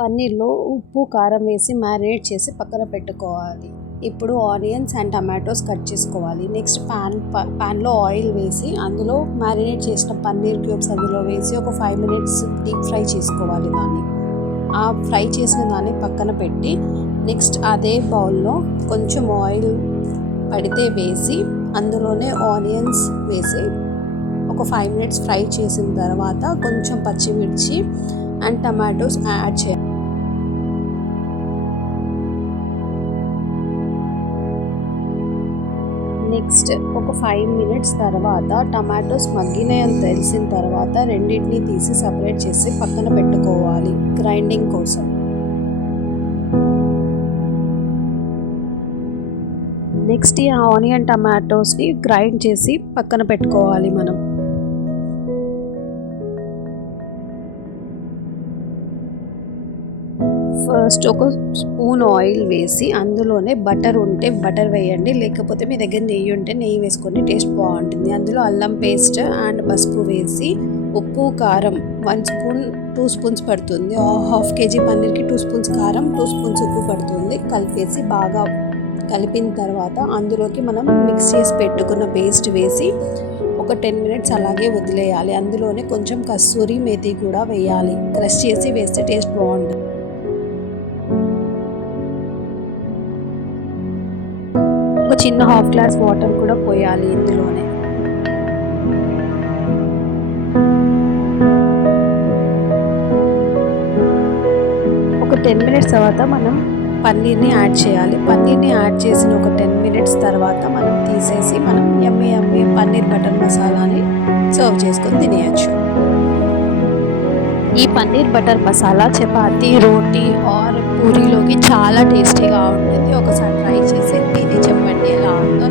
పన్నీర్లో ఉప్పు కారం వేసి మ్యారినేట్ చేసి పక్కన పెట్టుకోవాలి. ఇప్పుడు ఆనియన్స్ అండ్ టమాటోస్ కట్ చేసుకోవాలి. నెక్స్ట్ ప్యాన్లో ఆయిల్ వేసి అందులో మ్యారినేట్ చేసిన పన్నీర్ క్యూబ్స్ అందులో వేసి ఒక 5 minutes డీప్ ఫ్రై చేసుకోవాలి. దాన్ని ఆ ఫ్రై చేసిన దాన్ని పక్కన పెట్టి నెక్స్ట్ అదే బౌల్లో కొంచెం ఆయిల్ పడితే వేసి అందులోనే ఆనియన్స్ వేసి ఒక 5 minutes ఫ్రై చేసిన తర్వాత కొంచెం పచ్చిమిర్చి అండ్ టమాటోస్ యాడ్ చేయాలి. నెక్స్ట్ ఒక 5 minutes తర్వాత టమాటోస్ మగ్గినాయని తెలిసిన తర్వాత రెండింటిని తీసి సపరేట్ చేసి పక్కన పెట్టుకోవాలి గ్రైండింగ్ కోసం. నెక్స్ట్ ఈ ఆనియన్ టమాటోస్ని గ్రైండ్ చేసి పక్కన పెట్టుకోవాలి మనం. ఫస్ట్ ఒక స్పూన్ ఆయిల్ వేసి అందులోనే బటర్ ఉంటే బటర్ వేయండి, లేకపోతే మీ దగ్గర నెయ్యి ఉంటే నెయ్యి వేసుకొని టేస్ట్ బాగుంటుంది. అందులో అల్లం పేస్ట్ అండ్ పసుపు వేసి ఉప్పు కారం 1 స్పూన్ 2 స్పూన్స్ పడుతుంది. 1/2 kg పన్నీర్కి 2 స్పూన్స్ కారం 2 స్పూన్స్ ఉప్పు పడుతుంది. కలిపేసి బాగా కలిపిన తర్వాత అందులోకి మనం మిక్స్ చేసి పెట్టుకున్న పేస్ట్ వేసి ఒక 10 minutes అలాగే వదిలేయాలి. అందులోనే కొంచెం కస్తూరి మేతి కూడా వేయాలి. క్రష్ చేసి వేస్తే టేస్ట్ బాగుంటుంది. ఒక చిన్న 1/2 glass వాటర్ కూడా పోయాలి ఇందులోనే. ఒక 10 minutes తర్వాత మనం పన్నీర్ని యాడ్ చేయాలి. పన్నీర్ని యాడ్ చేసిన ఒక 10 minutes తర్వాత మనం తీసేసి మనం యమ్మీ పన్నీర్ బటర్ మసాలాని సర్వ్ చేసుకొని తినేయచ్చు. ఈ పన్నీర్ బటర్ మసాలా చపాతీ, రోటీ ఆర్ పూరీలోకి చాలా టేస్టీగా ఉంటుంది. ఒకసారి ట్రై చేసి తిని చెప్పండి ఎలా ఉందో.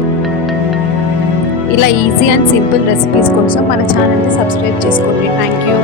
ఇలా ఈజీ అండ్ సింపుల్ రెసిపీస్ కోసం మన ఛానల్ని సబ్స్క్రైబ్ చేసుకోండి. Thank you.